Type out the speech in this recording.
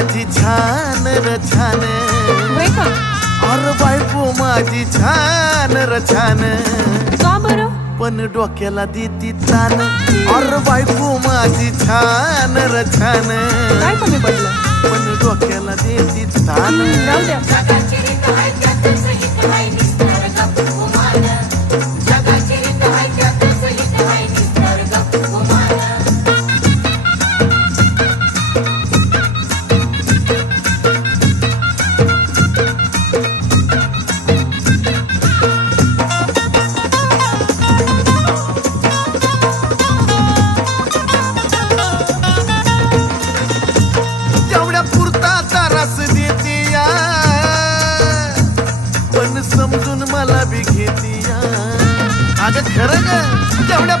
माझी छान र छान, होय का? अरे बायको माझी छान र छान, का बरं? पण डोक्याला देती तान. अरे बायको माझी छान र छान, काय कमी पडलं? पण डोक्याला देती तान. जाऊ द्या. तेवढ्या पुरता तारास देती या, पण समजून मला बी घेती या. अगं खरं ग, तेवढ्या